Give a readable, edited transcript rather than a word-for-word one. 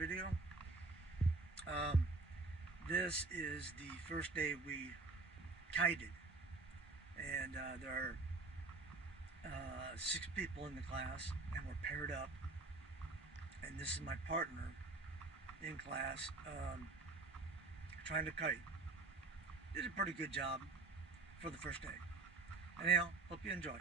video. This is the first day we kited, and there are 6 people in the class, and we're paired up, and this is my partner in class trying to kite. Did a pretty good job for the first day. Anyhow, hope you enjoy.